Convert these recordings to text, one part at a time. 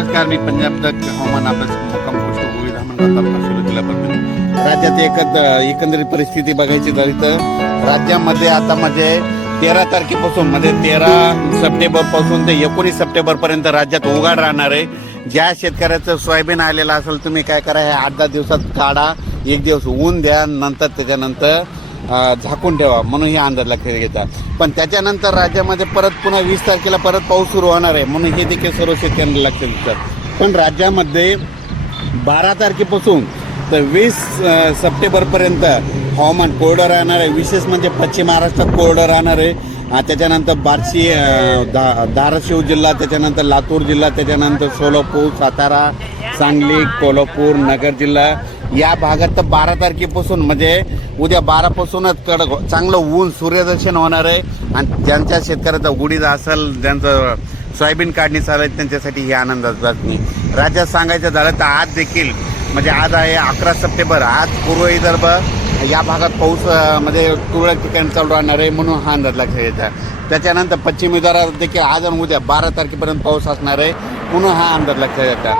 नमस्कार, मी पंजाब तक हवामान अभ्यास मुक्काम पोस्ट गोळी धामणगाव तालुका शिरूर जिल्हा परभणी. राज्यात एकंदरीत परिस्थिती बघायची झाली तर राज्यामध्ये आता म्हणजे 13 तारखेपासून म्हणजे 13 सप्टेंबरपासून ते 19 सप्टेंबरपर्यंत राज्यात उघाड राहणार आहे. ज्या शेतकऱ्याचं सोयाबीन आलेलं असेल तुम्ही काय करा, हे 8-10 दिवसात काढा, एक दिवस ऊन द्या, नंतर त्याच्यानंतर झाकून ठेवा, म्हणून हे अंदाज लक्षात घेतात. पण त्याच्यानंतर राज्यामध्ये परत पुन्हा 20 तारखेला परत पाऊस सुरू होणार आहे, म्हणून हे देखील सर्व शेतकऱ्यांना लक्षात घेतात. पण राज्यामध्ये 12 तारखेपासून तर 20 सप्टेंबरपर्यंत हवामान कोरडं राहणार आहे. विशेष म्हणजे पश्चिम महाराष्ट्रात कोरडं राहणार आहे. त्याच्यानंतर बार्शी, धाराशिव जिल्हा, त्याच्यानंतर लातूर जिल्हा, त्याच्यानंतर सोलापूर, सातारा, सांगली, कोल्हापूर, नगर जिल्हा या भागात तर 12 तारखेपासून म्हणजे उद्या 12 पासूनच चांगलं ऊन सूर्यदर्शन होणार आहे. आणि ज्यांच्या शेतकऱ्याचा उडीद असेल, ज्यांचं सोयाबीन काढणी चालू आहे, त्यांच्यासाठी ही आनंदाची बातमी. राज्यात सांगायचं झालं तर आज देखील म्हणजे आज आहे 11 सप्टेंबर, आज पूर्व विदर्भ या भागात पाऊस म्हणजे तुरळक ठिकाणी चालू राहणार आहे, म्हणून हा अंदाज लक्षात घ्यायचा. त्याच्यानंतर पश्चिम विदर्भात देखील आज आणि उद्या 12 तारखेपर्यंत पाऊस असणार आहे, म्हणून हा अंदाज लक्षात घ्यायचा.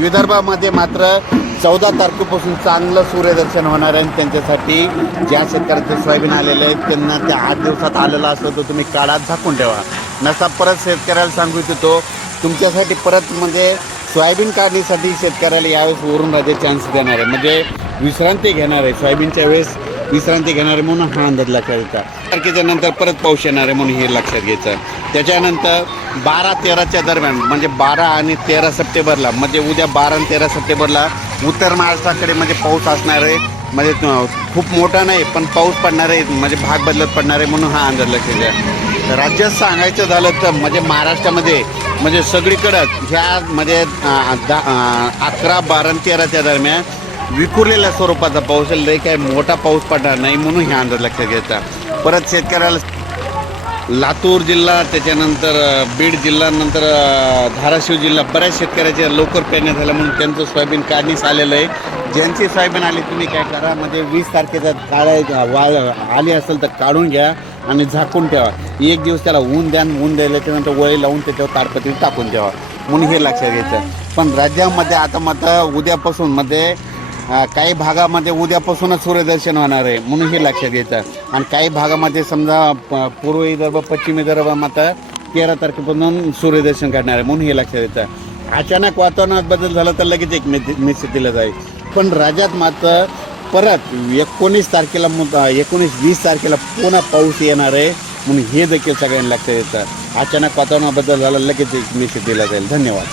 विदर्भामध्ये मात्र 14 तारखेपासून चांगलं सूर्यदर्शन होणार आहे. त्यांच्यासाठी ज्या शेतकऱ्याचं सोयाबीन आलेलं आहे त्यांना त्या 8 दिवसात आलेलं असतं तर तुम्ही काढा, झाकून ठेवा. नसा परत शेतकऱ्याला सांगू इच्छितो, तुमच्यासाठी परत म्हणजे सोयाबीन काढणीसाठी शेतकऱ्याला यावेळेस वरून राजे चान्स देणार आहे, म्हणजे विश्रांती घेणार आहे, सोयाबीनच्या वेळेस विश्रांती घेणार आहे, म्हणून हा अंदाज लक्षात घ्यायचा. तारखेच्या नंतर परत पाऊस येणार आहे, म्हणून हे लक्षात घ्यायचं. त्याच्यानंतर 12-13च्या दरम्यान म्हणजे 12 आणि 13 सप्टेंबरला म्हणजे उद्या 12 आणि 13 सप्टेंबरला उत्तर महाराष्ट्राकडे म्हणजे पाऊस असणार आहे. म्हणजे खूप मोठा नाही पण पाऊस पडणार आहे, म्हणजे भाग बदलत पडणार आहे, म्हणून हा अंदाज लक्षात घ्या. राज्यात सांगायचं झालं तर म्हणजे महाराष्ट्रामध्ये म्हणजे सगळीकडं ह्या म्हणजे 11, 12 आणि 13च्या दरम्यान विखुरलेल्या स्वरूपाचा पाऊस लई काही मोठा पाऊस पडणार नाही, म्हणून हे अंदाज लक्षात घ्यायचा. परत शेतकऱ्याला लातूर जिल्हा, त्याच्यानंतर बीड जिल्हा, नंतर धाराशिव जिल्हा बऱ्याच शेतकऱ्याचे लवकर पेरण्या झाल्या, म्हणून त्यांचं सोयाबीन काढणीस आलेलं आहे. ज्यांची सोयाबीन आली तुम्ही काय करा, म्हणजे 20 तारखेचा वाळ आली असेल तर काढून घ्या आणि झाकून ठेवा. एक दिवस त्याला ऊन द्या, ऊन द्यायल्याच्यानंतर वळी लावून त्याच्यावर ताडपत्री टाकून ठेवा, म्हणून हे लक्षात घ्यायचं. पण राज्यामध्ये आता मात्र उद्यापासून मध्ये काही भागामध्ये उद्यापासूनच सूर्यदर्शन होणार आहे, म्हणून हे लक्षात घ्यायचं. आणि काही भागामध्ये समजा पूर्व विदर्भ, पश्चिम विदर्भ मात्र 13 तारखेपासून सूर्यदर्शन करणार आहे, म्हणून हे लक्षात घ्यायचं. अचानक वातावरणात बदल झाला तर लगेच एक मेसेज दिला जाईल. पण राज्यात मात्र परत 19 तारखेला 19-20 तारखेला पुन्हा पाऊस येणार आहे, म्हणून हे देखील सगळ्यांना लक्षात घ्यायचं. अचानक वातावरणात बदल झाला लगेच एक मेसेज दिला जाईल. धन्यवाद.